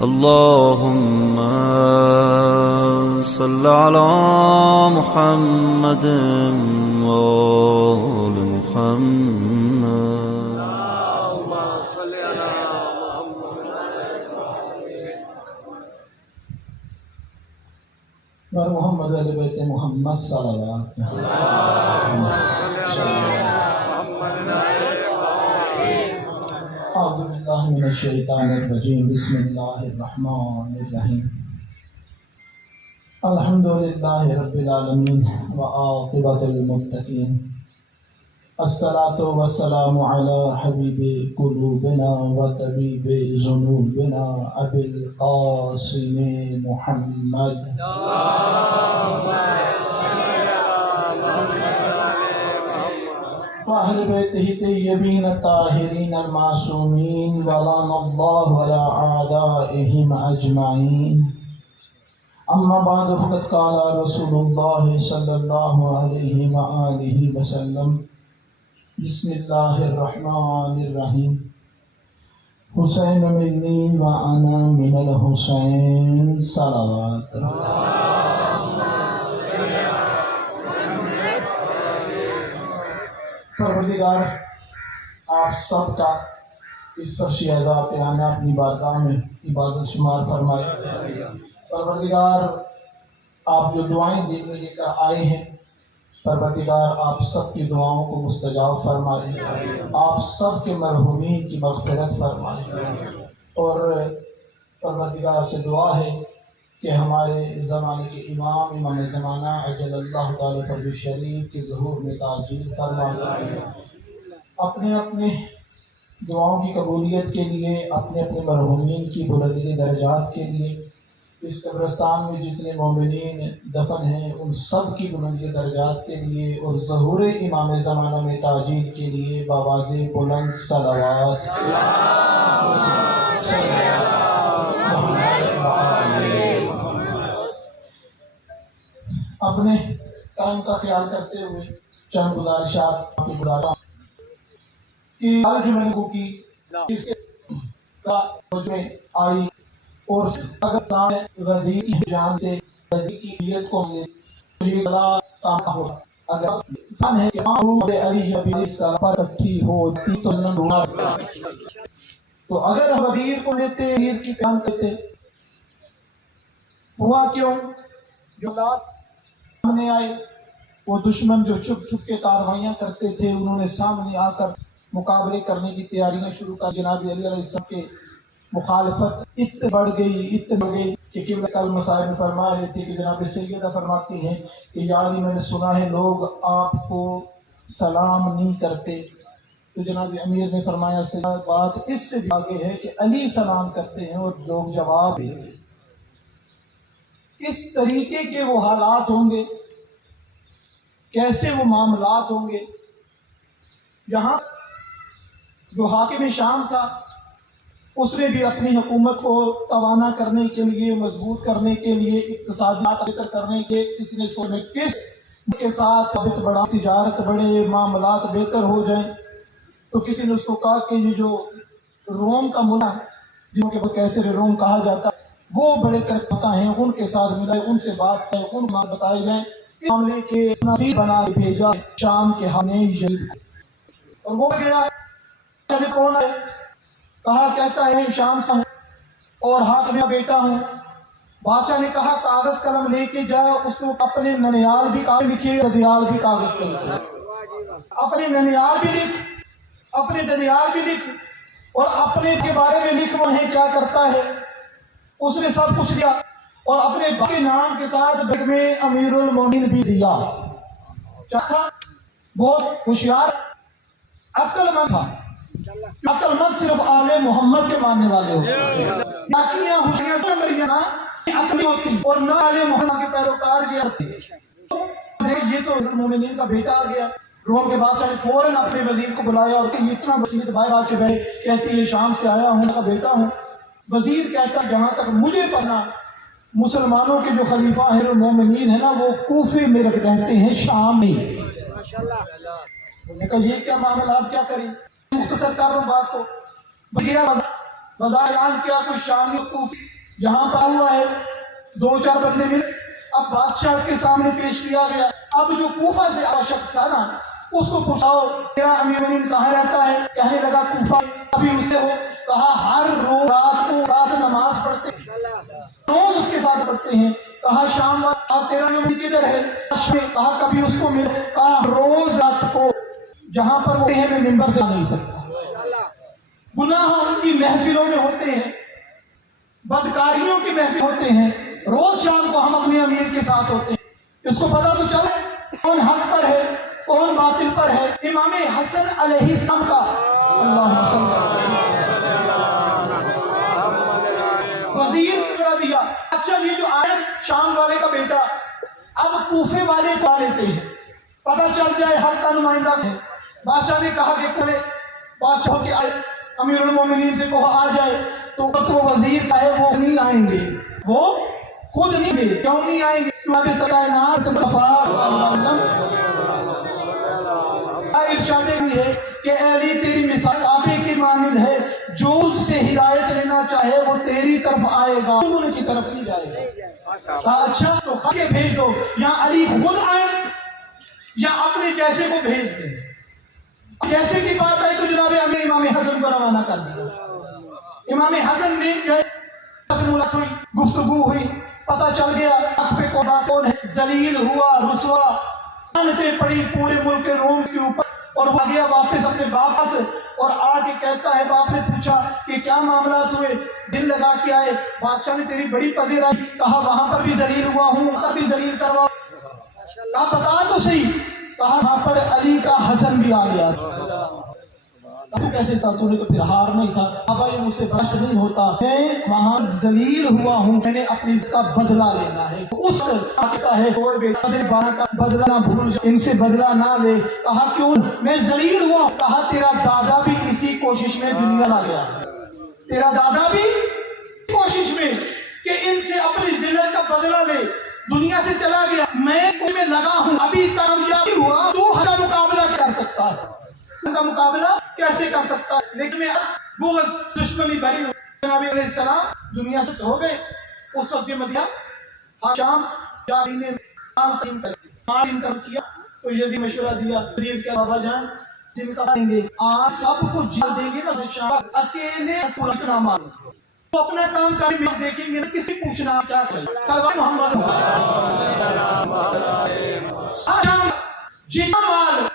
اللهم صل على محمد وآل محمد. اور محمد علی بیت محمد صلوات. اعوذ باللہ من الشیطان الرجیم. بسم اللہ الرحمن الرحیم. الحمد للہ رب العالمین وعاقبۃ المتقین. الصلاۃ والسلام علی حبیب قلوبنا وطبیب ذنوبنا ابی القاسم محمد. وأهل بيته الطيبين الطاهرين المعصومين ولعن الله على أعدائهم أجمعين. أما بعد فقد قال رسول الله صلى الله عليه وآله وسلم بسم الله الرحمن الرحيم. حسین مني وأنا من الحسين صلوات. پروردگار آپ سب کا اس فرش عذاب پہ آنا اپنی بارگاہ میں عبادت شمار فرمائے. پروردگار آپ جو دعائیں دینے لے کر آئے ہیں، پروردگار آپ سب کی دعاؤں کو مستجاب فرمائے. آپ سب کے مرحومین کی مغفرت فرمائے. اور پروردگار سے دعا ہے کہ ہمارے زمانے کے امام زمانہ عجل اللہ تعالی فرج شریف کے ظہور میں تاجیل فرمائے. اپنے اپنے دعاؤں کی قبولیت کے لیے، اپنے اپنے مرحومین کی بلندی درجات کے لیے، اس قبرستان میں جتنے مومنین دفن ہیں ان سب کی بلندی درجات کے لیے، اور ظہور امام زمانہ میں تاجیل کے لیے بآواز بلند صلوات. اپنے کام کا خیال کرتے ہوئے چند گزارشات آپ کی بلاتا ہوں کہ آج جو میں نے کی اس کے میں آئی، اور اگر سامنے غدیر کی جانتے غدیر کی عیت کو ملے مجھے بلا کام کا ہوگا. اگر انسان ہے کہ حضرت علی نبی السلام پر اکٹھی ہوتی تو نہ ڈھونڈا. تو اگر غدیر کو لیتے غدیر کی کام کرتے ہوا کیوں؟ جو لات سامنے آئے، وہ دشمن جو چھپ چھپ کے کاروائیاں کرتے تھے انہوں نے سامنے آ کر مقابلے کرنے کی تیاریاں شروع کر. جناب علی علیہ السلام کے مخالفت اتنا بڑھ گئی کہ قبلہ کل مسائل میں فرما رہے تھے کہ جناب سیدہ فرماتی ہیں کہ یا علی میں نے سنا ہے لوگ آپ کو سلام نہیں کرتے. تو جناب امیر نے فرمایا بات اس سے بھی آگے ہے کہ علی سلام کرتے ہیں اور لوگ جواب دیتے ہیں. کس طریقے کے وہ حالات ہوں گے، کیسے وہ معاملات ہوں گے. یہاں جو حاکم شام تھا اس نے بھی اپنی حکومت کو توانا کرنے کے لیے، مضبوط کرنے کے لیے، اقتصادیات بہتر کرنے کے اس نے سوچا کس کے ساتھ بڑا تجارت بڑے معاملات بہتر ہو جائیں. تو کسی نے اس کو کہا کہ یہ جو روم کا ملک جن کے کیسر روم کہا جاتا ہے وہ بڑے کرتا ہیں، ان کے ساتھ ملائے، ان سے بات کریں، ان کو بتائی جائیں. اس معاملے کے نفی بنا کے بھیجا شام کے ہانے یزید کو. اور وہ گیا کون ہے؟ کہا کہتا ہے شام سے اور حاکم کا بیٹا ہوں. بادشاہ نے کہا کاغذ قلم لے کے جاؤ، اس کو اپنے ننیال بھی کاغذ لکھے، ددیال بھی کاغذ پہ لکھے. اپنے ننیال بھی لکھ، اپنے ددیال بھی لکھ، اور اپنے کے بارے میں لکھ وہ ہے کیا کرتا ہے. اس نے سب کچھ دیا اور اپنے باپ کے نام کے ساتھ بیگ میں امیر المومنین بھی دیا. چاہتا بہت ہوشیار عقل مند تھا. عقل مند صرف آل محمد کے ماننے والے ہوتے ہیں. باقیاں ہوشیار عقلی ہوتی اور نہ آل محمد کے پیروکار یہ ہوتے. یہ تو مومنین کا بیٹا آ گیا. روم کے بادشاہ نے فوراً اپنے وزیر کو بلایا اور کہ اتنا بصیرت باہر آ کے بیٹھے، کہتی ہے شام سے آیا ہوں کا بیٹا ہوں. وزیر کہتا ہے جہاں تک مجھے پتا مسلمانوں کے جو خلیفہ ہیں المومنین ہیں نا وہ کوفے میں رہتے ہیں، شام میں. انہوں نے کہا یہ کیا معاملہ، آپ کیا کریں؟ مختصر کر رہا ہوں بات کو. وزیر اعظم کیا کوئی شامی کوفی یہاں پا ہوا ہے 2-4 بندے ملے، اب بادشاہ کے سامنے پیش کیا گیا. اب جو کوفہ سے آیا شخص تھا نا، اس کو پوچھاؤ تیرا امیر المومنین کہاں رہتا ہے؟ کہنے لگا کوفہ. ابھی اس نے کہا ہر روز رات کو ساتھ نماز پڑھتے ہیں، روز اس کے ساتھ پڑھتے ہیں. کہا شام وقت آپ تیرا امیر المومنین کدھر ہے؟ کہا کبھی اس کو ملو. کہا روز رات کو جہاں پر وہ ہیں میں منبر سے آ نہیں سکتا. گناہ ان کی محفلوں میں ہوتے ہیں، بدکاریوں کی محفل ہوتے ہیں، روز شام کو ہم اپنے امیر کے ساتھ ہوتے ہیں. اس کو پتا تو چلے کون حق پر ہے کون باطل پر ہے. امام حسن علیہ السلام کا اللہم صلی وزیر کرا دیا. اچھا یہ جو آئے شام والے کا بیٹا اب کوفے والے کو لیتے ہیں، پتہ چل جائے حق کا نمائندہ ہے. بادشاہ نے کہا کہ پہلے بادشاہ کے آئے امیر المومنین سے کہو آ جائے. تو وہ وزیر کا ہے وہ نہیں آئیں گے، وہ خود نہیں گئے. کیوں نہیں آئیں گے؟ کائنات ارشاد بھی ہے کہ اے علی تیری مثال کعبے کی مانند ہے، جو اس سے ہدایت لینا چاہے وہ تیری طرف آئے گا، تو ان کی طرف نہیں جائے گا. اچھا تو خط بھیج دو، یا علی خود آئے یا اپنے جیسے کو بھیج دیں. جیسے کی بات آئی تو جناب ہمیں امام حسن کو روانہ کر دیا. امام حسن نے ملاقات ہوئی، گفتگو ہوئی، پتہ چل گیا حق پہ کون ہے. ذلیل ہوا، رسوا، لعنتیں پڑی پورے ملک روم کے اوپر. اور وہ گیا واپس اپنے باپ سے اور آ کے کہتا ہے، باپ نے پوچھا کہ کیا معاملات ہوئے، دل لگا کے آئے. بادشاہ نے تیری بڑی پذیر آئی. کہا وہاں پر بھی ذلیل ہوا ہوں، وہاں پر بھی ذلیل کروا. کہا بتا تو صحیح. کہا وہاں پر علی کا حسن بھی آ گیا. تو کیسے تھا؟ تو نے تو پھر ہار نہیں تھا. ابا یہ مجھ سے برداشت نہیں ہوتا، میں وہاں ذلیل ہوا ہوں، میں نے اپنی عزت کا بدلہ لینا ہے. اس کہتا ہے چھوڑ بیٹا بدل بانا کا بدلہ نہ بھول جا، ان سے بدلہ نہ لے. کہا کیوں؟ میں ذلیل ہوا. کہا تیرا دادا بھی اسی کوشش میں دنیا لا گیا، تیرا دادا بھی کوشش میں کہ ان سے اپنی ذلت کا بدلہ لے دنیا سے چلا گیا. میں اس میں لگا ہوں، ابھی کامیاب ہوا. تو ہر مقابلہ کر سکتا ہے، کا مقابلہ کیسے کر سکتا ہے؟ لیکن میں بغض دشمنی بھری ہوں. جناب علیہ السلام دنیا سے ہو گئے. اس وقت مدینہ شام نے مال کیا تو یزید مشورہ دیا، یزید کے بابا جان جن کا دیں گے آج سب کو جل دیں گے نا، شام اکیلے اتنا مال تو اپنا کام کر دیکھیں گے، کسی پوچھنا کیا کرے. سلوات محمد جتنا مال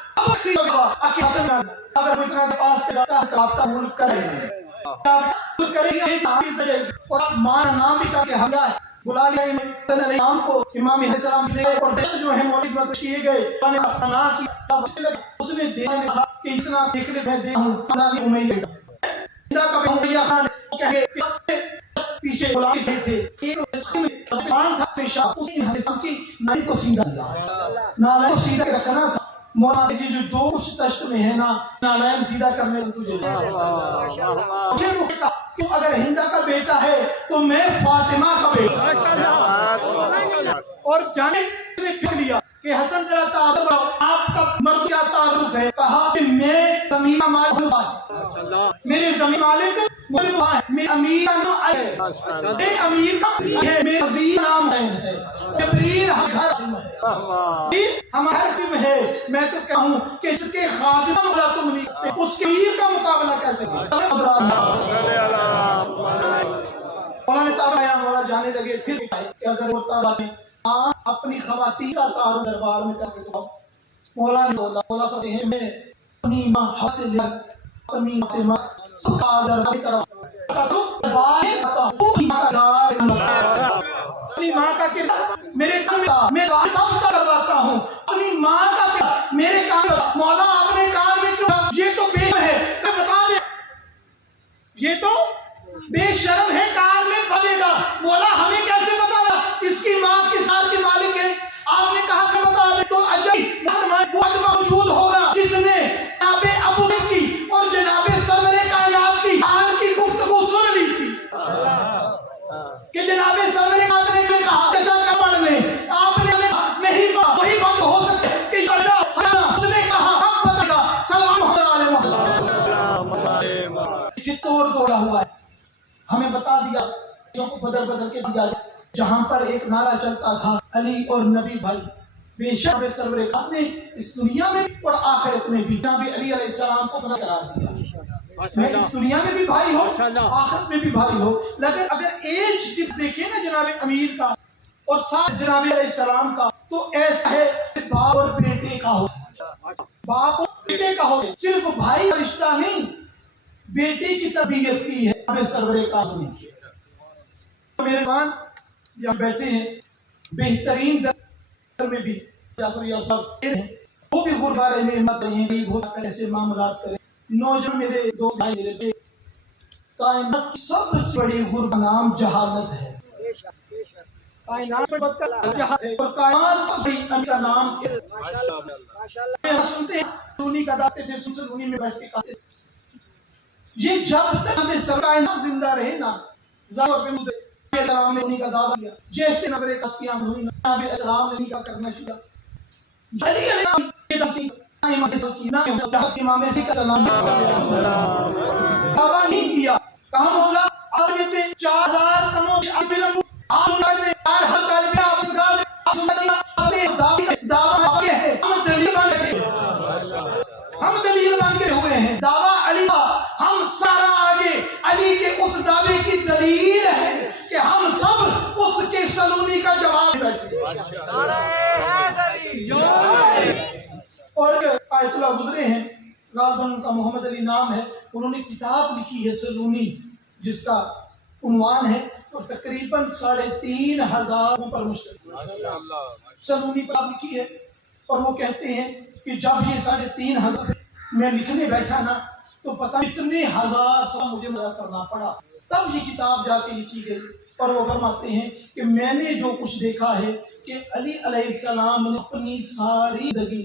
اگر وہ اتنا پاس کرتا ہے تو آپ کا ملک کریں گے اور مانا نام بھی کہا کہ ہم ہے بلا لیا امام کو. امام السلام نے اور جو ہے مولد میں کیے گئے اس نے دیکھا کہ اتنا دیکھنے میں دے ہوں امیہ خان پیچھے بلا رہے تھے. ایک تھا پیشہ اس کی نالی کو سیدھا دیا، نالی کو سیدھا رکھنا تھا. مولانا جی جو دو کچھ تشت میں ہے نا، نالائن سیدھا کرنے سے تجھے کیوں؟ اگر ہندا کا بیٹا ہے تو میں فاطمہ کا بیٹا. اور جانے نے کہہ لیا کہ حسن ذرا تعارف آپ کا مرد کیا تعارف ہے؟ کہا کہ میں زمین مالک ہوں، میرے زمین مالک میں امیر کا نام ہے، میں امیر کا ہے، میرے وزیر نام ہے جبریل. ہمارا حکم ہے. میں تو کہوں کہ اس کے خادم والا تم نہیں، اس کے امیر کا مقابلہ کیسے مولا نے تابعہ مولا جانے لگے. پھر کہ اگر وہ تابعہ اپنی خواتین کا تعارف دربار میں کر کے تو مولا نے بولا، مولا فتح میں اپنی ماں حاصل اپنی فاطمہ سب کا دربار کرو. اپنی ماں کا کردار میرے کام میں سب کا کرواتا ہوں، اپنی ماں کا کردار میرے کام. مولا اپنے کام میں کیوں؟ یہ تو بے شرم ہے، میں بتا دیں یہ تو بے شرم ہے، کار میں بنے گا. مولا ہمیں کیسے بتا گا؟ اس کی ماں کے ساتھ کے مالک ہے. آپ نے کہا کہ بتا دیں تو عجب موجود ہوگا جس نے جناب ابو کی اور جناب سرور کائنات کی آن کی گفتگو سن لی تھی کہ جناب سرور کائنات نے کہا کہ جا کر پڑھ لیں. آپ نے نہیں کہا وہی بات ہو سکے کہ اس نے کہا حق بتا گا. سلام علیہ جتور دوڑا ہوا ہے، ہمیں بتا دیا کو بدل بدل کے دیا گیا، جہاں پر ایک نعرہ چلتا تھا علی اور نبی بھائی، بے شک سرور کائنات نے اس دنیا میں اور آخرت میں بھی جناب علی علیہ السلام کو بنا قرار دیا۔ میں اس دنیا میں بھی بھائی ہو، آخرت میں بھی بھائی ہو، لیکن اگر ایج ڈفرنس دیکھیں نا جناب امیر کا اور ساتھ جناب علیہ السلام کا، تو ایسا ہے باپ اور بیٹے کا ہو، باپ اور بیٹے کا ہو، صرف بھائی کا رشتہ نہیں، بیٹے کی تربیت کی ہے ہمیں سرور کائنات نے۔ میرے بان یہاں بیٹھے ہیں، بہترین در میں بھی جعفر یا صاحب ہیں، وہ بھی غربارے میں ہمت رہے ہیں، بہت ایسے معاملات کریں۔ نوجوان میرے دوست بھائی میرے بھائی، کائنات کی سب سے بڑی غربت نام جہالت ہے، کائنات میں بد کا جہالت ہے، اور کائنات کا بڑی ان کا نام ہے۔ سنتے ہیں سنی کا داتے تھے، سنی میں بیٹھ کے کہتے تھے، یہ جب تک ہمیں سب کائنات زندہ رہے نا، ظاہر پہ مجھے السلام نے انہی کا دعویٰ کیا، جیسے نبرے قطیان ہوئی نا، نبی السلام نے انہی کا کرنا شروع علی علیہ السلام کے دسی امام سے کی نا، جہاں امام سے کا سلام دعویٰ نہیں کیا، کہاں مولا آگے تے 4000 تمام ابلم آنگا نے آر حق قلب آپ اس گال آپ سنتیاں اپنے دعویٰ آگے ہے، ہم دلیل بن کے ہم دلیل بن کے ہوئے ہیں، دعویٰ علی ہم سارا آگے علی کے اس دعوے کی دلیل ہے کہ ہم سب اس کے سلونی کا جواب بیٹھے۔ اور آیت اللہ گزرے ہیں، غالباً ان کا محمد علی نام ہے، انہوں نے کتاب لکھی ہے سلونی، جس کا عنوان ہے، اور تقریباً 3500 پر مشتمل سلونی پر لکھی ہے، اور وہ کہتے ہیں کہ جب یہ 3500 میں لکھنے بیٹھا نا، تو پتہ اتنے ہزار سا مجھے مدد کرنا پڑا، تب یہ کتاب جا کے لکھی گئی۔ اور وہ فرماتے ہیں کہ میں نے جو کچھ دیکھا ہے کہ علی علیہ السلام نے اپنی ساری زندگی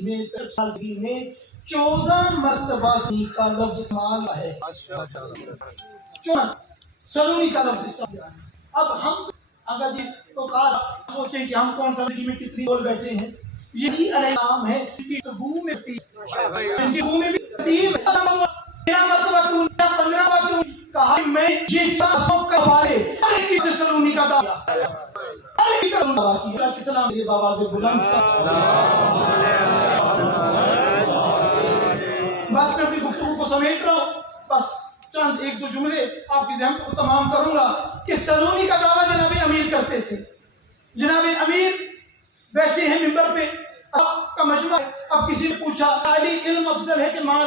میں 14 مرتبہ سلونی کا لفظ استعمال ہے، 14 سلونی کا لفظ استعمال ہے۔ اب ہم اگر جی تو سوچیں کہ ہم کون سا زندگی میں کتنی بول بیٹھے ہیں، یہی علیہ السلام ہے جن کی گو میں بھی ترتیب ہے، 13 مرتبہ کیوں 15 مرتبہ کیوں کہا میں یہ 400 کا بارے ہر ایک سے سلونی کا دعویٰ ہر ایک کا دعویٰ کیا۔ اللہ کے سلام یہ بابا سے بلند سا بس میں اپنی گفتگو کو سمیٹ رہا ہوں، بس چند ایک دو جملے آپ کی ذہن کو تمام کروں گا کہ سلونی کا دعویٰ جناب امیر کرتے تھے۔ جناب امیر بیٹھے ہیں منبر پہ، آپ کا مجمع ہے، اب کسی نے پوچھا علی علم افضل ہے کہ مال؟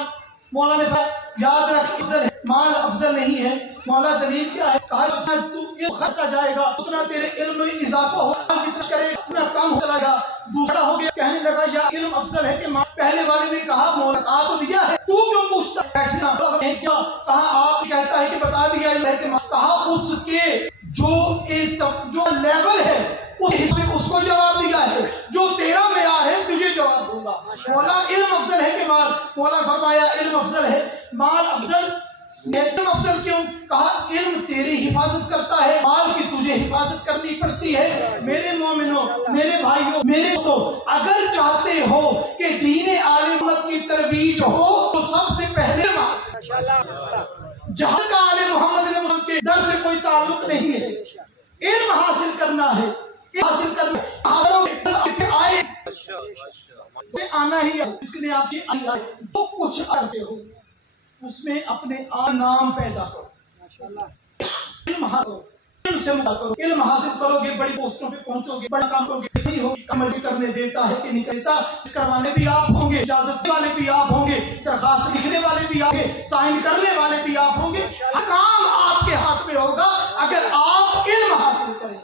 مولا نے کہا یاد رکھ افضل ہے، مال افضل نہیں ہے۔ مولا دلیل کیا ہے؟ کہا جتنا تو علم خرچہ جائے گا اتنا تیرے علم میں اضافہ ہوگا، جتنا کرے گا اتنا کم ہوتا جائے گا۔ دوسرا ہو گیا کہنے لگا یا علم افضل ہے کہ مال؟ پہلے والے نے کہا مولا آ تو دیا ہے، تو کیوں پوچھتا ہے؟ بیٹھنا کیا کہا آپ کہتا ہے کہ بتا دیا ہے کہ کہا اس کے جو لیول ہے اس کو جواب دیا ہے، جو تیرا معیار ہے تجھے جواب دوں گا۔ مولا علم افضل ہے کہ مال؟ مولا فرمایا علم افضل ہے، مال افضل علم افضل کیوں؟ کہا علم تیری حفاظت کرتا ہے، مال کی تجھے حفاظت کرنی پڑتی ہے۔ میرے مومنوں، میرے بھائیوں، میرے دوستوں، اگر چاہتے ہو کہ دین آل امت کی ترویج ہو تو سب سے پہلے جہاں کا آل محمد کے در سے کوئی تعلق نہیں ہے، علم حاصل کرنا ہے، حاصل کرنا آئے آنا ہی ہے، اس لیے آپ کی آئے تو کچھ عرصے ہو اس میں اپنے نام پیدا کرو، علم حاصل علم سے مدد کرو، علم حاصل کرو گے بڑی پوسٹوں پہ پہنچو گے، بڑا کام کرو گے، نہیں ہوگی عمل کرنے دیتا ہے کہ نہیں کرتا، اس کروانے بھی آپ ہوں گے، اجازت والے بھی آپ ہوں گے، درخواست لکھنے والے بھی آپ ہوں گے، سائن کرنے والے بھی آپ ہوں گے، ہر کام آپ کے ہاتھ میں ہوگا اگر آپ علم حاصل کریں۔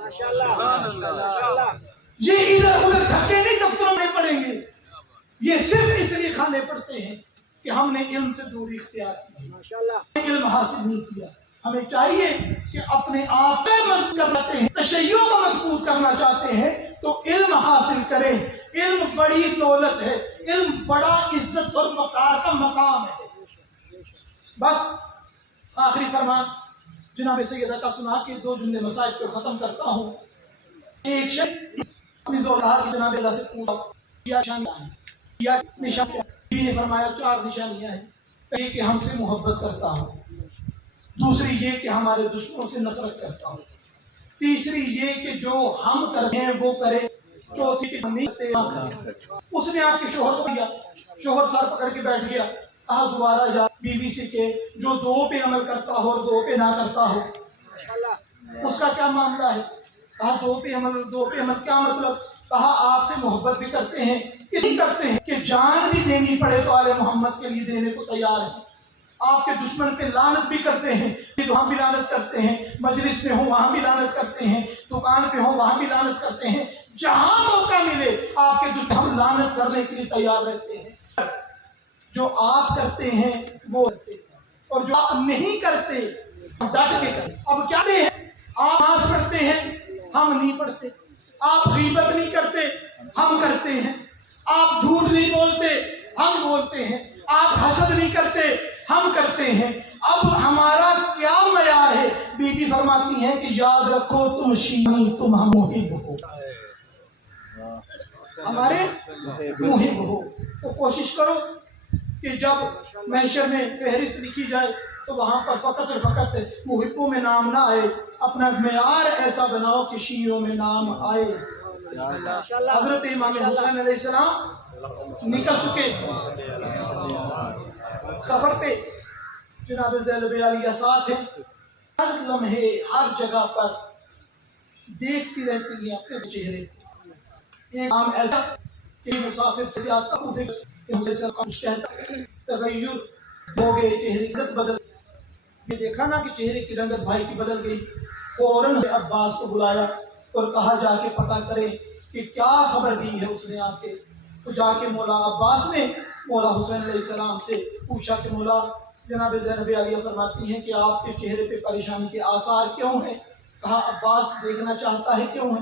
یہ ادھر ادھر دھکے نہیں دفتروں میں پڑیں گے، یہ صرف اس لیے کھانے پڑتے ہیں کہ ہم نے علم سے دوری اختیار کی، علم حاصل نہیں کیا۔ ہمیں چاہیے کہ اپنے آپ کو مضبوط کرتے ہیں، تشیع کو مضبوط کرنا چاہتے ہیں تو علم حاصل کریں۔ علم بڑی دولت ہے، علم بڑا عزت اور وقار کا مقام ہے۔ بس آخری فرمان جناب سیدہ کا سنا کے 2 جملے مسائل کو ختم کرتا ہوں۔ ایک شخص اپنی زوجہ کی جناب اللہ سے پوچھا کیا نشانیاں ہیں، کیا نشانیاں؟ بیوی نے فرمایا 4 نشانیاں ہیں، ایک کہ ہم سے محبت کرتا ہوں، دوسری یہ کہ ہمارے دشمنوں سے نفرت کرتا ہوں، تیسری یہ کہ جو ہم کرتے ہیں وہ کرے، چوتھی کہ ہم نہیں کرتے۔ اس نے آپ کے شوہر کو دیا، شوہر سر پکڑ کے بیٹھ گیا، کہا دوبارہ جا بیوی سے کہ جو 2 پہ عمل کرتا ہو اور 2 پہ نہ کرتا ہو اس کا کیا معاملہ ہے؟ کہا 2 پہ عمل کیا مطلب؟ کہا آپ سے محبت بھی کرتے ہیں، اتنی کرتے ہیں کہ جان بھی دینی پڑے تو آل محمد کے لیے دینے کو تیار ہیں، آپ کے دشمن پہ لعنت بھی کرتے ہیں، وہاں بھی لعنت کرتے ہیں، مجلس میں ہوں وہاں بھی لعنت کرتے ہیں، دکان پہ ہوں وہاں بھی لعنت کرتے ہیں، جہاں موقع ملے آپ کے دشمن ہم لعنت کرنے کے لیے تیار رہتے ہیں۔ جو آپ کرتے ہیں وہ کرتے ہیں، اور جو آپ نہیں کرتے ہم ڈٹ کے کرتے۔ اب کیا دیں؟ آپ نماز پڑھتے ہیں ہم نہیں پڑھتے، آپ غیبت نہیں کرتے ہم کرتے ہیں، آپ جھوٹ نہیں بولتے ہم بولتے ہیں، آپ حسد نہیں کرتے ہم کرتے ہیں۔ اب ہمارا کیا معیار ہے؟ بی بی فرماتی ہیں کہ یاد رکھو تم شیعی تم ہم محب ہو، ہمارے محب ہو، تو کوشش کرو کہ جب محشر میں فہرست لکھی جائے تو وہاں پر فقط اور فقط محبوں میں نام نہ آئے، اپنا معیار ایسا بناؤ کہ شیعوں میں نام آئے۔ حضرت امام حسین علیہ السلام نکل چکے سفر پہ، جناب زینب عالیہ ساتھ ہیں، ہر لمحے ہر جگہ پر دیکھتی رہتی ہیں اپنے چہرے۔ ایک عام ایسا کہ مسافر سے آتا ہوں تغیر ہو گئے، چہرے کی رنگت بدل، یہ دیکھا نا کہ چہرے کی رنگت بھائی کی بدل گئی، فوراً عباس کو بلایا اور کہا جا کے پتہ کرے کہ کیا خبر دی ہے اس نے آ کے۔ تو جا کے مولا عباس نے مولا حسین علیہ السلام سے پوچھا کہ مولا جناب زینب عالیہ فرماتی ہیں کہ آپ کے چہرے پہ پریشانی کے آثار کیوں ہیں؟ کہا عباس دیکھنا چاہتا ہے کیوں ہے؟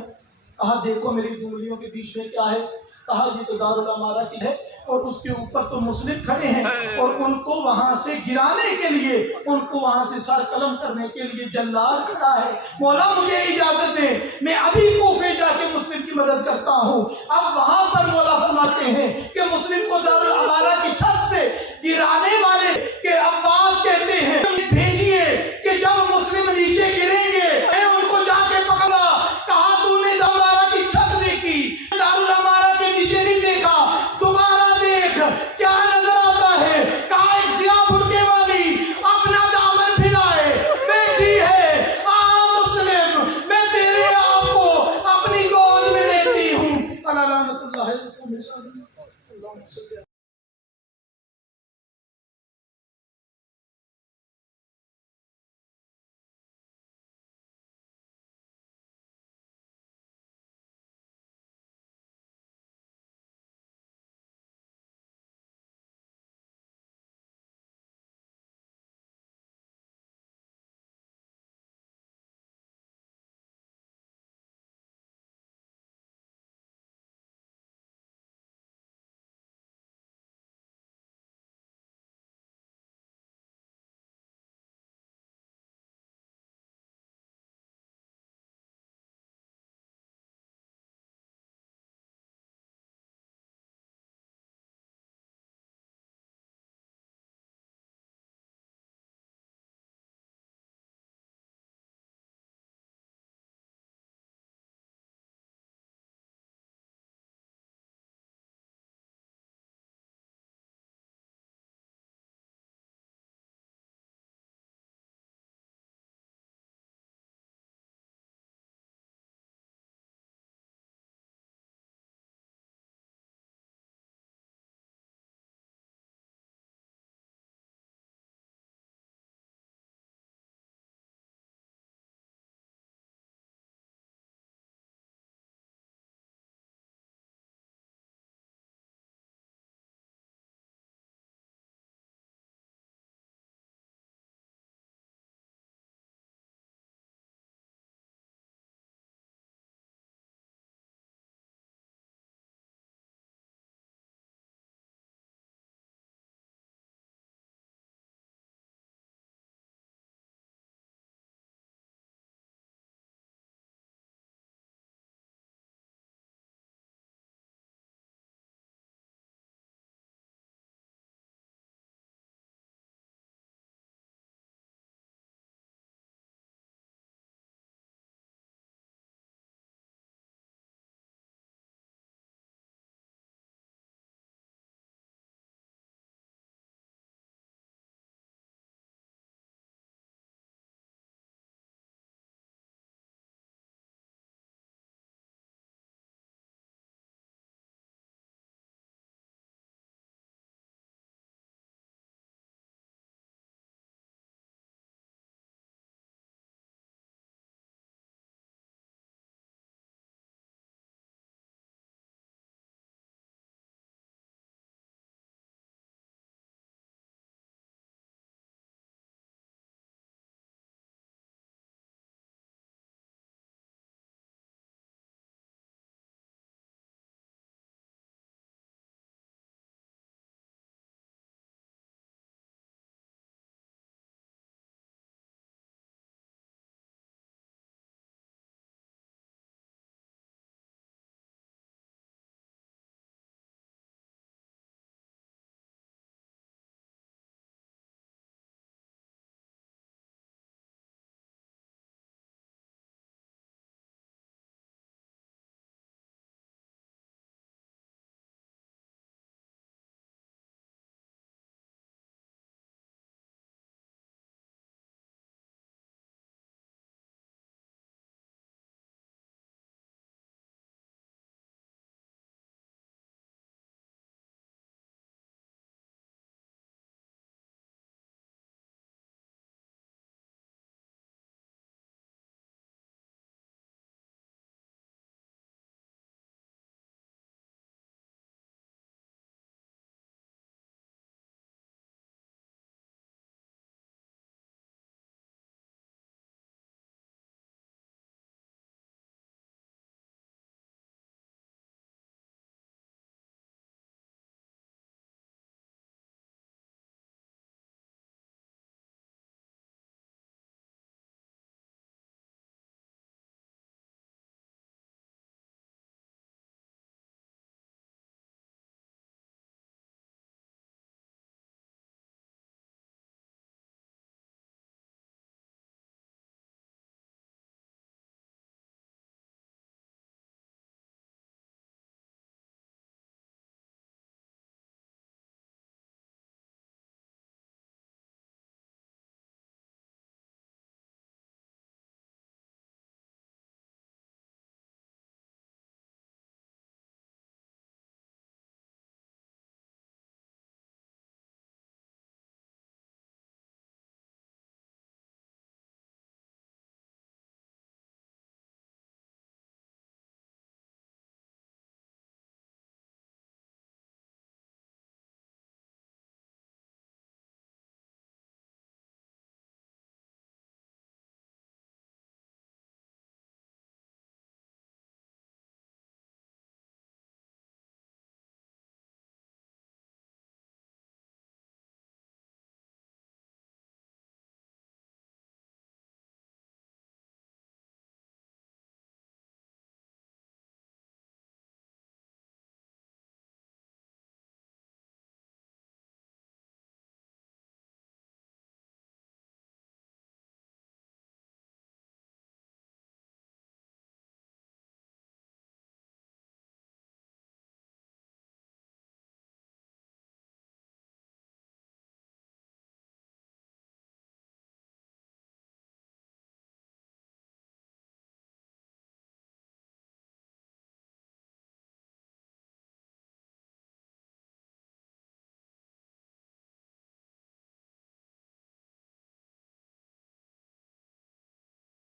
کہا دیکھو میری انگلیوں کے بیچ میں کیا ہے؟ کہا یہ تو دارالامارہ کی ہے اور اس کے اوپر تو مسلم کھڑے ہیں اور ان کو وہاں سے گرانے کے لیے، ان کو وہاں سے سر قلم کرنے کے لیے جلاد کھڑا ہے۔ مولا مجھے اجازت دیں میں ابھی کوفے جا کے مسلم کی مدد کرتا ہوں۔ اب وہاں پر مولا فرماتے ہیں کہ مسلم کو دارالامارہ کی چھت سے گرانے والے کہ عباس کہتے